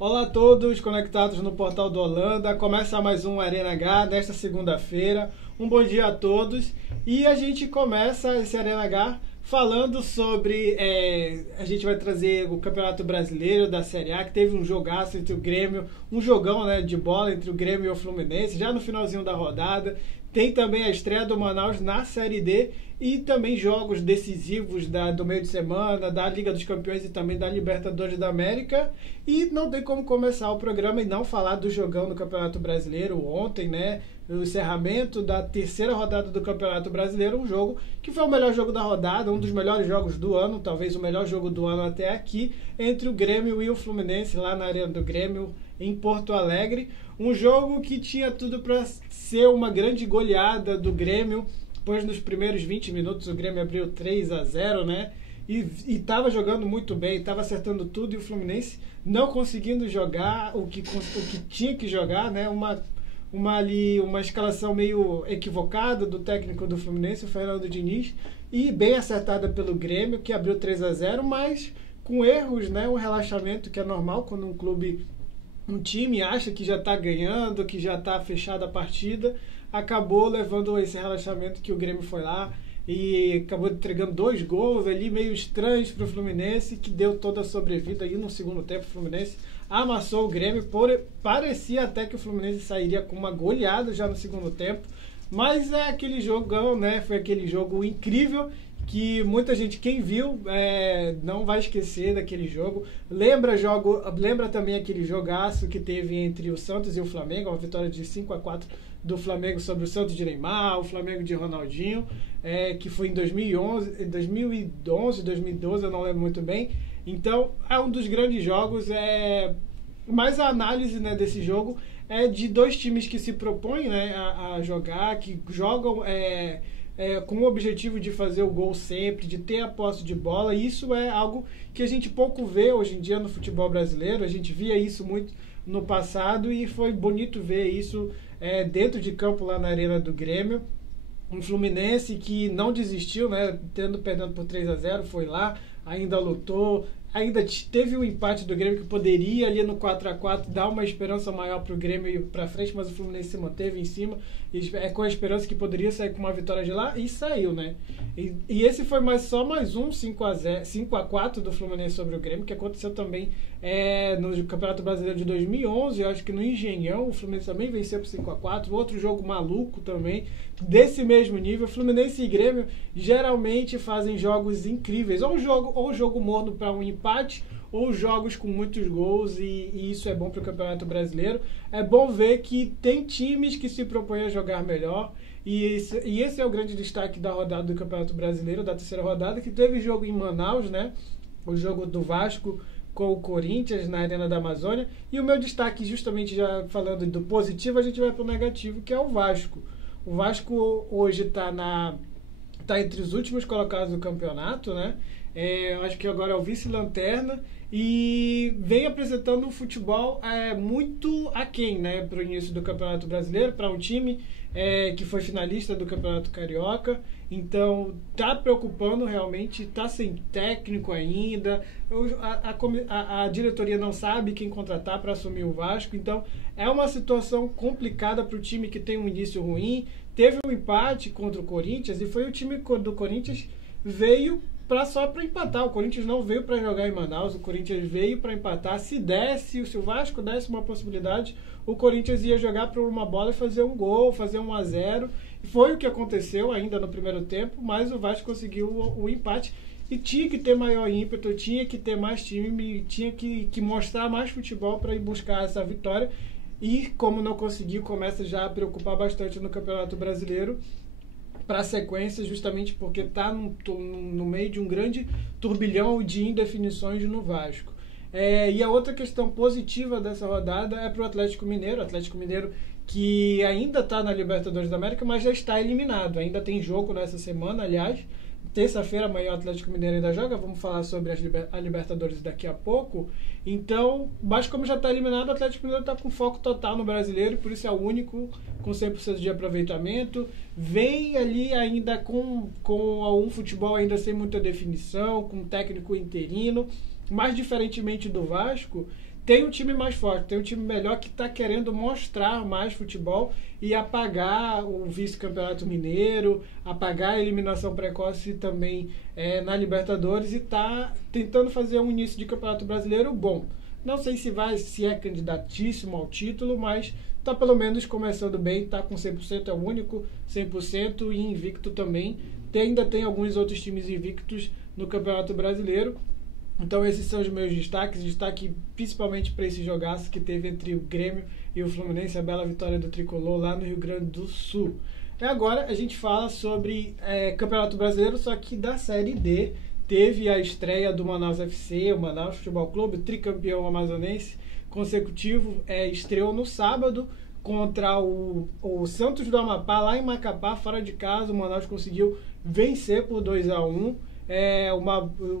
Olá a todos conectados no Portal do Holanda. Começa mais um Arena H nesta segunda-feira. Um bom dia a todos. E a gente começa esse Arena H falando sobre... a gente vai trazer o Campeonato Brasileiro da Série A, que teve um jogaço entre o Grêmio, um jogão, né, de bola entre o Grêmio e o Fluminense, já no finalzinho da rodada. Tem também a estreia do Manaus na Série D e também jogos decisivos do meio de semana, da Liga dos Campeões e também da Libertadores da América. E não tem como começar o programa e não falar do jogão do Campeonato Brasileiro ontem, né? O encerramento da terceira rodada do Campeonato Brasileiro, um jogo que foi o melhor jogo da rodada, um dos melhores jogos do ano, talvez o melhor jogo do ano até aqui, entre o Grêmio e o Fluminense, lá na Arena do Grêmio, em Porto Alegre. Um jogo que tinha tudo para ser uma grande goleada do Grêmio, pois nos primeiros 20 minutos o Grêmio abriu 3-0, né? E estava jogando muito bem, estava acertando tudo, e o Fluminense não conseguindo jogar o que tinha que jogar, né? Uma escalação meio equivocada do técnico do Fluminense, o Fernando Diniz, e bem acertada pelo Grêmio, que abriu 3-0, mas com erros, né? Um relaxamento que é normal quando um time acha que já está ganhando, que já está fechada a partida, acabou levando esse relaxamento que o Grêmio foi lá e acabou entregando 2 gols ali meio estranhos para o Fluminense, que deu toda a sobrevida. E no segundo tempo o Fluminense amassou o Grêmio, parecia até que o Fluminense sairia com uma goleada já no segundo tempo, mas é aquele jogão, né? Foi aquele jogo incrível que muita gente, quem viu, não vai esquecer daquele jogo. Lembra também aquele jogaço que teve entre o Santos e o Flamengo, uma vitória de 5-4 do Flamengo sobre o Santos de Neymar, o Flamengo de Ronaldinho, que foi em 2011, 2012, eu não lembro muito bem. Então, é um dos grandes jogos, mas a análise, né, desse jogo é de 2 times que se propõem, né, a jogar, que jogam... com o objetivo de fazer o gol sempre, de ter a posse de bola. E isso é algo que a gente pouco vê hoje em dia no futebol brasileiro. A gente via isso muito no passado e foi bonito ver isso dentro de campo lá na Arena do Grêmio. Um Fluminense que não desistiu, né, perdendo por 3-0, foi lá, ainda lutou, ainda teve um empate do Grêmio que poderia ali no 4-4 dar uma esperança maior para o Grêmio ir para frente, mas o Fluminense se manteve em cima, com a esperança que poderia sair com uma vitória de lá, e saiu, né? E esse foi só mais um 5-4 do Fluminense sobre o Grêmio, que aconteceu também no Campeonato Brasileiro de 2011, eu acho que no Engenhão, o Fluminense também venceu por 5-4, outro jogo maluco também, desse mesmo nível. Fluminense e Grêmio geralmente fazem jogos incríveis, ou jogo morno para um empate, ou jogos com muitos gols, e isso é bom para o Campeonato Brasileiro. É bom ver que tem times que se propõem a jogar melhor, e esse é o grande destaque da rodada do Campeonato Brasileiro, da terceira rodada, que teve jogo em Manaus, né? O jogo do Vasco com o Corinthians na Arena da Amazônia. E o meu destaque, justamente já falando do positivo, a gente vai para o negativo, que é o Vasco. O Vasco hoje está entre os últimos colocados do campeonato, né? Acho que agora é o vice-lanterna e vem apresentando um futebol muito aquém, né, para o início do Campeonato Brasileiro, para um time que foi finalista do Campeonato Carioca. Então está preocupando realmente, está sem técnico ainda, a diretoria não sabe quem contratar para assumir o Vasco. Então é uma situação complicada para o time que tem um início ruim. Teve um empate contra o Corinthians e foi o time do Corinthians veio só para empatar. O Corinthians não veio para jogar em Manaus, o Corinthians veio para empatar. Se o Vasco desse uma possibilidade, o Corinthians ia jogar por uma bola e fazer um gol, fazer 1-0. E foi o que aconteceu ainda no primeiro tempo, mas o Vasco conseguiu o empate e tinha que ter maior ímpeto, tinha que ter mais time, tinha que mostrar mais futebol para ir buscar essa vitória. E como não conseguiu, começa já a preocupar bastante no Campeonato Brasileiro para a sequência, justamente porque está no meio de um grande turbilhão de indefinições no Vasco. E a outra questão positiva dessa rodada é para o Atlético Mineiro. Que ainda está na Libertadores da América, mas já está eliminado. Ainda tem jogo nessa semana, aliás. Terça-feira, amanhã, o Atlético Mineiro ainda joga. Vamos falar sobre a Libertadores daqui a pouco. Então, mas como já está eliminado, o Atlético Mineiro está com foco total no Brasileiro, por isso é o único com 100% de aproveitamento. Vem ali ainda com um futebol ainda sem muita definição, com um técnico interino. Mas, diferentemente do Vasco, tem um time mais forte, tem um time melhor que está querendo mostrar mais futebol e apagar o vice-campeonato mineiro, apagar a eliminação precoce também na Libertadores e está tentando fazer um início de campeonato brasileiro bom. Não sei se é candidatíssimo ao título, mas está pelo menos começando bem, está com 100%, é o único 100% e invicto também. Ainda tem alguns outros times invictos no Campeonato Brasileiro. Então esses são os meus destaques, destaque principalmente para esse jogaço que teve entre o Grêmio e o Fluminense, a bela vitória do Tricolor lá no Rio Grande do Sul. E agora a gente fala sobre Campeonato Brasileiro, só que da Série D. Teve a estreia do Manaus FC, o Manaus Futebol Clube, tricampeão amazonense consecutivo, estreou no sábado contra o Santos do Amapá, lá em Macapá, fora de casa. O Manaus conseguiu vencer por 2-1.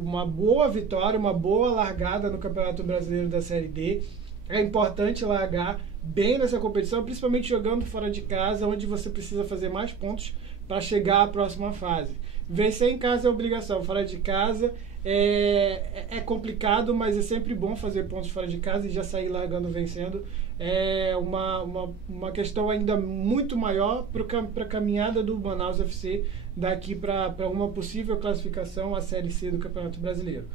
Uma boa vitória, uma boa largada no Campeonato Brasileiro da Série D. É importante largar bem nessa competição, principalmente jogando fora de casa, onde você precisa fazer mais pontos para chegar à próxima fase. Vencer em casa é obrigação, fora de casa é complicado, mas é sempre bom fazer pontos fora de casa e já sair largando vencendo. É uma questão ainda muito maior para a caminhada do Manaus FC daqui para uma possível classificação à Série C do Campeonato Brasileiro.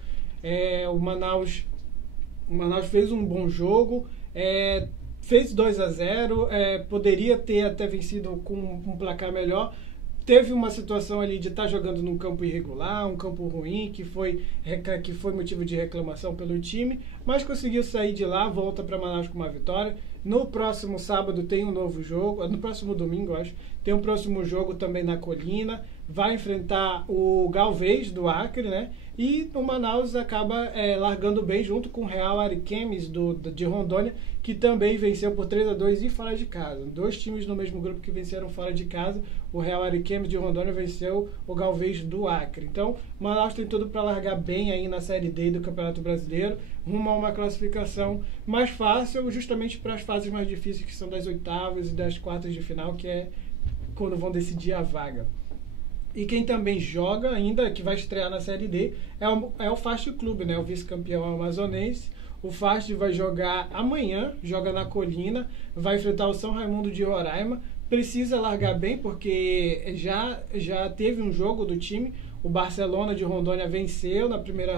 O Manaus fez um bom jogo, fez 2-0, poderia ter até vencido com um placar melhor. Teve uma situação ali de estar jogando num campo irregular, um campo ruim, que foi motivo de reclamação pelo time, mas conseguiu sair de lá, volta para Manaus com uma vitória. No próximo sábado tem um novo jogo, no próximo domingo, acho, tem um próximo jogo também na Colina, vai enfrentar o Galvez do Acre, né? E o Manaus acaba largando bem junto com o Real Ariquemes de Rondônia, que também venceu por 3-2 e fora de casa. Dois times no mesmo grupo que venceram fora de casa. O Real Ariquemes de Rondônia venceu o Galvez do Acre. Então, o Manaus tem tudo para largar bem aí na Série D do Campeonato Brasileiro, rumo a uma classificação mais fácil, justamente para as fases mais difíceis, que são das oitavas e das quartas de final, que é quando vão decidir a vaga. E quem também joga ainda, que vai estrear na Série D, é o Fast Clube, né? O vice-campeão amazonense. O Fast vai jogar amanhã, joga na Colina, vai enfrentar o São Raimundo de Roraima. Precisa largar bem, porque já teve um jogo do time. O Barcelona de Rondônia venceu na primeira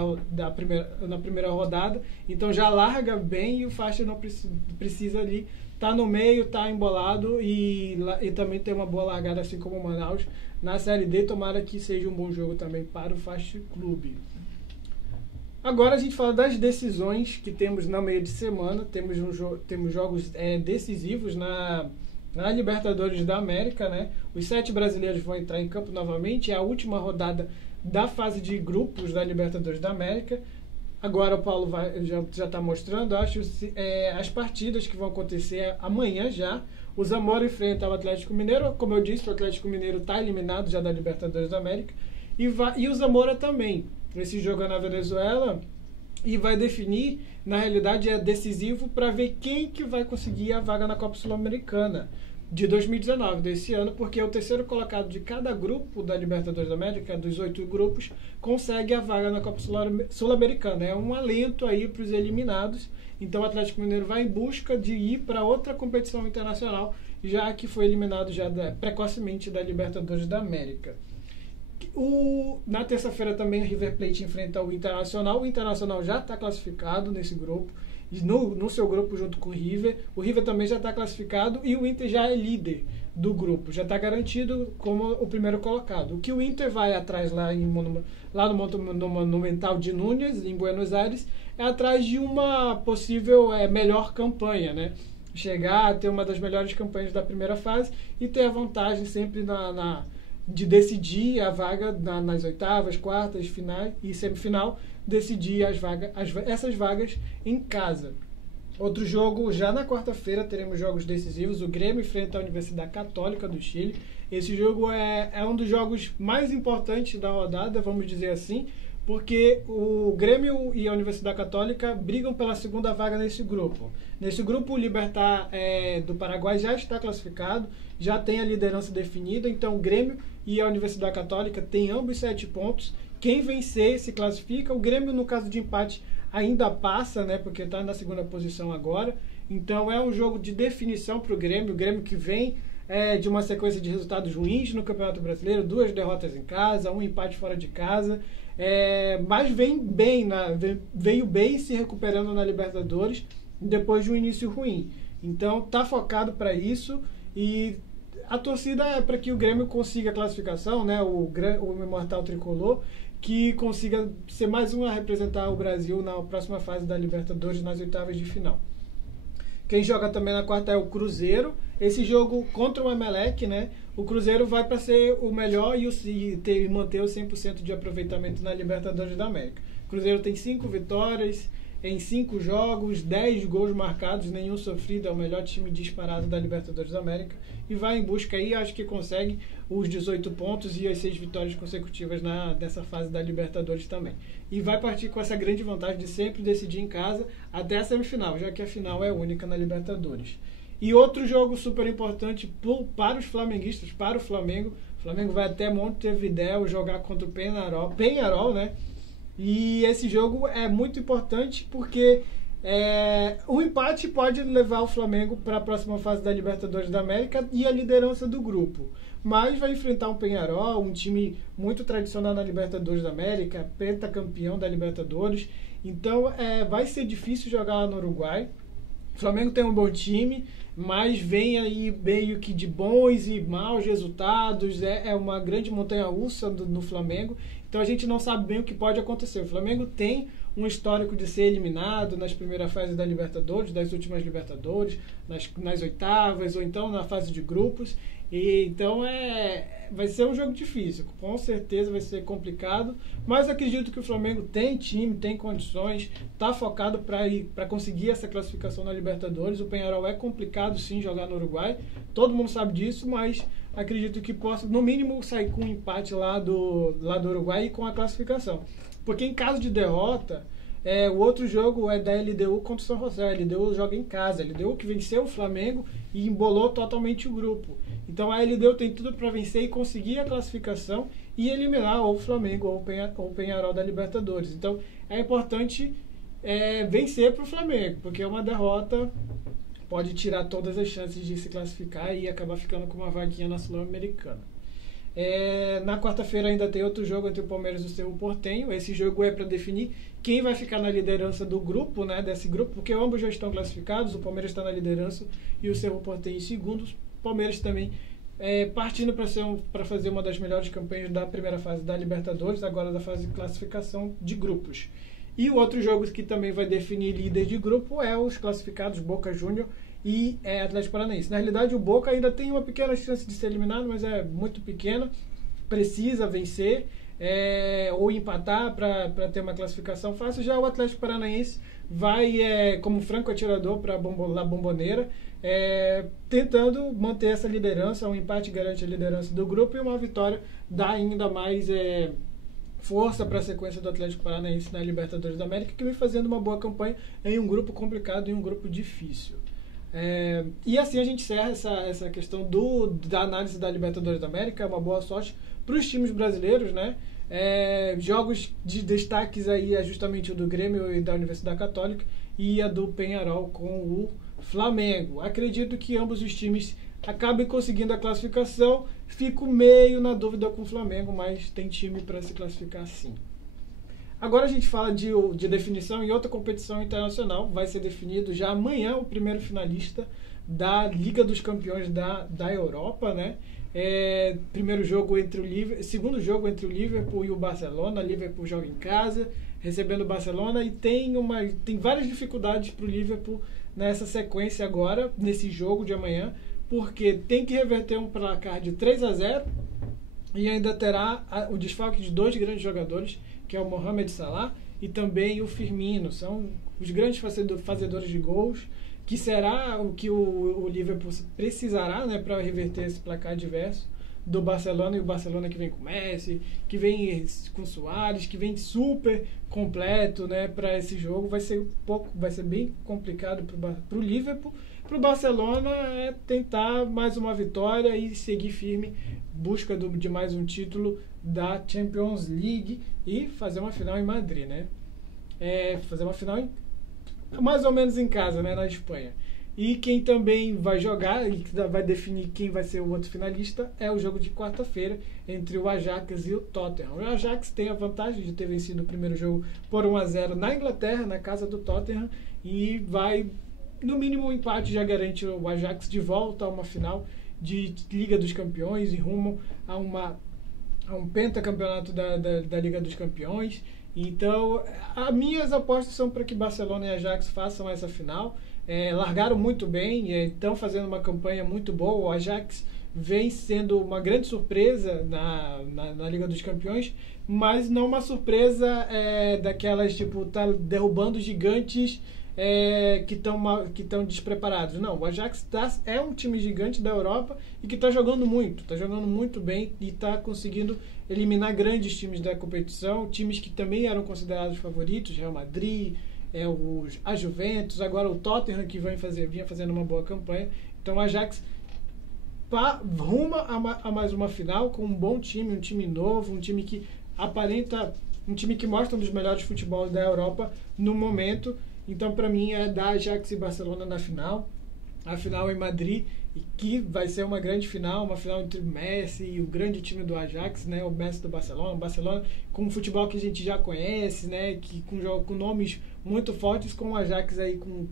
rodada, então já larga bem e o Fast não precisa ali. Tá no meio, tá embolado e também tem uma boa largada, assim como o Manaus na Série D. Tomara que seja um bom jogo também para o Fast Clube. Agora a gente fala das decisões que temos na meia de semana. Temos jogos decisivos na Libertadores da América, né? Os 7 brasileiros vão entrar em campo novamente. É a última rodada da fase de grupos da Libertadores da América. Agora o Paulo já está mostrando, acho, as partidas que vão acontecer amanhã já. O Zamora enfrenta o Atlético Mineiro. Como eu disse, o Atlético Mineiro está eliminado já da Libertadores da América. E o Zamora também. Esse jogo é na Venezuela e vai definir, na realidade é decisivo para ver quem que vai conseguir a vaga na Copa Sul-Americana de 2019, desse ano, porque o terceiro colocado de cada grupo da Libertadores da América, dos 8 grupos, consegue a vaga na Copa Sul-Americana. É um alento aí para os eliminados. Então o Atlético Mineiro vai em busca de ir para outra competição internacional, já que foi eliminado já precocemente da Libertadores da América. Na terça-feira também o River Plate enfrenta o Internacional. O Internacional já está classificado nesse grupo, no seu grupo junto com o River. O River também já está classificado e o Inter já é líder do grupo, já está garantido como o primeiro colocado. O que o Inter vai atrás lá no Monumental de Núñez, em Buenos Aires, é atrás de uma possível melhor campanha, né? Chegar a ter uma das melhores campanhas da primeira fase e ter a vantagem sempre de decidir a vaga nas oitavas, quartas, finais e semifinal, decidir essas vagas em casa. Outro jogo, já na quarta-feira teremos jogos decisivos. O Grêmio enfrenta a Universidade Católica do Chile. Esse jogo é um dos jogos mais importantes da rodada, vamos dizer assim, porque o Grêmio e a Universidade Católica brigam pela segunda vaga nesse grupo. Nesse grupo, o Libertad do Paraguai já está classificado, já tem a liderança definida, então o Grêmio e a Universidade Católica têm ambos 7 pontos. Quem vencer se classifica. O Grêmio, no caso de empate, ainda passa, né, porque está na segunda posição agora. Então é um jogo de definição para o Grêmio que vem de uma sequência de resultados ruins no Campeonato Brasileiro, 2 derrotas em casa, 1 empate fora de casa, mas veio bem se recuperando na Libertadores depois de um início ruim. Então tá focado para isso e a torcida é para que o Grêmio consiga a classificação, né, o Imortal Tricolor, que consiga ser mais um a representar o Brasil na próxima fase da Libertadores, nas oitavas de final. Quem joga também na quarta é o Cruzeiro. Esse jogo contra o Emelec, né? O Cruzeiro vai para ser o melhor e manter o 100% de aproveitamento na Libertadores da América. O Cruzeiro tem 5 vitórias em 5 jogos, 10 gols marcados, nenhum sofrido, é o melhor time disparado da Libertadores da América. E vai em busca aí, acho que consegue os 18 pontos e as 6 vitórias consecutivas dessa fase da Libertadores também. E vai partir com essa grande vantagem de sempre decidir em casa até a semifinal, já que a final é única na Libertadores. E outro jogo super importante para os flamenguistas, para o Flamengo. O Flamengo vai até Montevidéu jogar contra o Peñarol, né? E esse jogo é muito importante porque o empate pode levar o Flamengo para a próxima fase da Libertadores da América e a liderança do grupo. Mas vai enfrentar um Peñarol, um time muito tradicional na Libertadores da América, pentacampeão da Libertadores. Então vai ser difícil jogar lá no Uruguai. O Flamengo tem um bom time, mas vem aí meio que de bons e maus resultados. É uma grande montanha-russa no Flamengo. Então a gente não sabe bem o que pode acontecer. O Flamengo tem um histórico de ser eliminado nas primeiras fases da Libertadores, das últimas Libertadores, nas oitavas ou então na fase de grupos. Então vai ser um jogo difícil, com certeza vai ser complicado, mas acredito que o Flamengo tem time, tem condições, está focado para conseguir essa classificação na Libertadores. O Peñarol é complicado sim jogar no Uruguai, todo mundo sabe disso, mas acredito que possa no mínimo sair com um empate lá do Uruguai e com a classificação, porque em caso de derrota o outro jogo é da LDU contra o São José. A LDU joga em casa, a LDU que venceu o Flamengo e embolou totalmente o grupo. Então a LDU tem tudo para vencer e conseguir a classificação e eliminar ou o Flamengo ou o Peñarol da Libertadores. Então é importante vencer para o Flamengo, porque uma derrota pode tirar todas as chances de se classificar e acabar ficando com uma vaguinha na Sul-Americana. Na quarta-feira ainda tem outro jogo entre o Palmeiras e o Cerro Porteño. Esse jogo é para definir quem vai ficar na liderança do grupo, né, desse grupo, porque ambos já estão classificados. O Palmeiras está na liderança e o Cerro Porteño em segundo. O Palmeiras também partindo para fazer uma das melhores campanhas da primeira fase da Libertadores, agora da fase de classificação de grupos. E o outro jogo que também vai definir líder de grupo é os classificados Boca Juniors e Atlético Paranaense. Na realidade, o Boca ainda tem uma pequena chance de ser eliminado, mas é muito pequena. Precisa vencer ou empatar para ter uma classificação fácil. Já o Atlético Paranaense vai como franco atirador para a Bomboneira, tentando manter essa liderança. Um empate garante a liderança do grupo e uma vitória dá ainda mais força para a sequência do Atlético Paranaense na Libertadores da América, que vem fazendo uma boa campanha em um grupo complicado e um grupo difícil. E assim a gente encerra essa questão da análise da Libertadores da América. Uma boa sorte para os times brasileiros, né? Jogos de destaques aí é justamente o do Grêmio e da Universidade Católica e a do Peñarol com o Flamengo. Acredito que ambos os times acabem conseguindo a classificação. Fico meio na dúvida com o Flamengo, mas tem time para se classificar sim. Agora a gente fala de definição em outra competição internacional. Vai ser definido já amanhã o primeiro finalista da Liga dos Campeões da Europa, né? Segundo jogo entre o Liverpool e o Barcelona. Liverpool joga em casa, recebendo o Barcelona, e tem várias dificuldades para o Liverpool nessa sequência agora, nesse jogo de amanhã, porque tem que reverter um placar de 3-0 e ainda terá o desfalque de 2 grandes jogadores, que é o Mohamed Salah e também o Firmino. São os grandes fazedores de gols, que será o que o Liverpool precisará, né, para reverter esse placar adverso do Barcelona. E o Barcelona que vem com Messi, que vem com Suárez, que vem super completo, né, para esse jogo. Vai ser bem complicado para o Liverpool. Para o Barcelona tentar mais uma vitória e seguir firme, busca de mais um título da Champions League e fazer uma final em Madrid, né? fazer uma final mais ou menos em casa, né, na Espanha. E quem também vai jogar e vai definir quem vai ser o outro finalista é o jogo de quarta-feira entre o Ajax e o Tottenham. O Ajax tem a vantagem de ter vencido o primeiro jogo por 1-0 na Inglaterra, na casa do Tottenham, e vai, no mínimo, o empate já garante o Ajax de volta a uma final de Liga dos Campeões e rumo a um pentacampeonato da Liga dos Campeões. Então, as minhas apostas são para que Barcelona e Ajax façam essa final. Largaram muito bem, estão fazendo uma campanha muito boa. O Ajax vem sendo uma grande surpresa na Liga dos Campeões, mas não uma surpresa daquelas, tipo, tá derrubando gigantes que estão despreparados. Não, o Ajax é um time gigante da Europa e que está jogando muito bem e está conseguindo eliminar grandes times da competição, times que também eram considerados favoritos, Real Madrid, a Juventus, agora o Tottenham, que vinha fazendo uma boa campanha. Então o Ajax ruma a mais uma final com um bom time, um time novo, um time que aparenta, um time que mostra um dos melhores futebols da Europa no momento. Então, para mim, é da Ajax e Barcelona na final. A final em Madrid, que vai ser uma grande final, uma final entre o Messi e o grande time do Ajax, né? O Messi do Barcelona. O Barcelona com um futebol que a gente já conhece, né? Com nomes muito fortes, com o Ajax aí com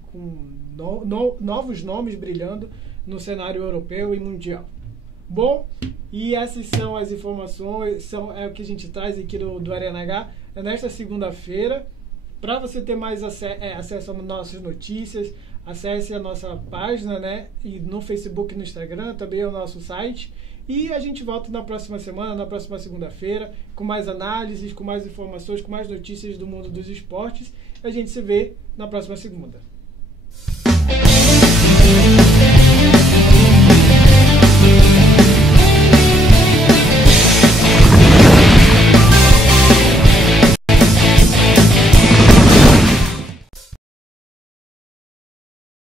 novos nomes brilhando no cenário europeu e mundial. Bom, e essas são as informações, é o que a gente traz aqui do Arena H nesta segunda-feira. Para você ter mais acesso às nossas notícias, acesse a nossa página, né? E no Facebook e no Instagram, também é o nosso site. E a gente volta na próxima semana, na próxima segunda-feira, com mais análises, com mais informações, com mais notícias do mundo dos esportes. A gente se vê na próxima segunda.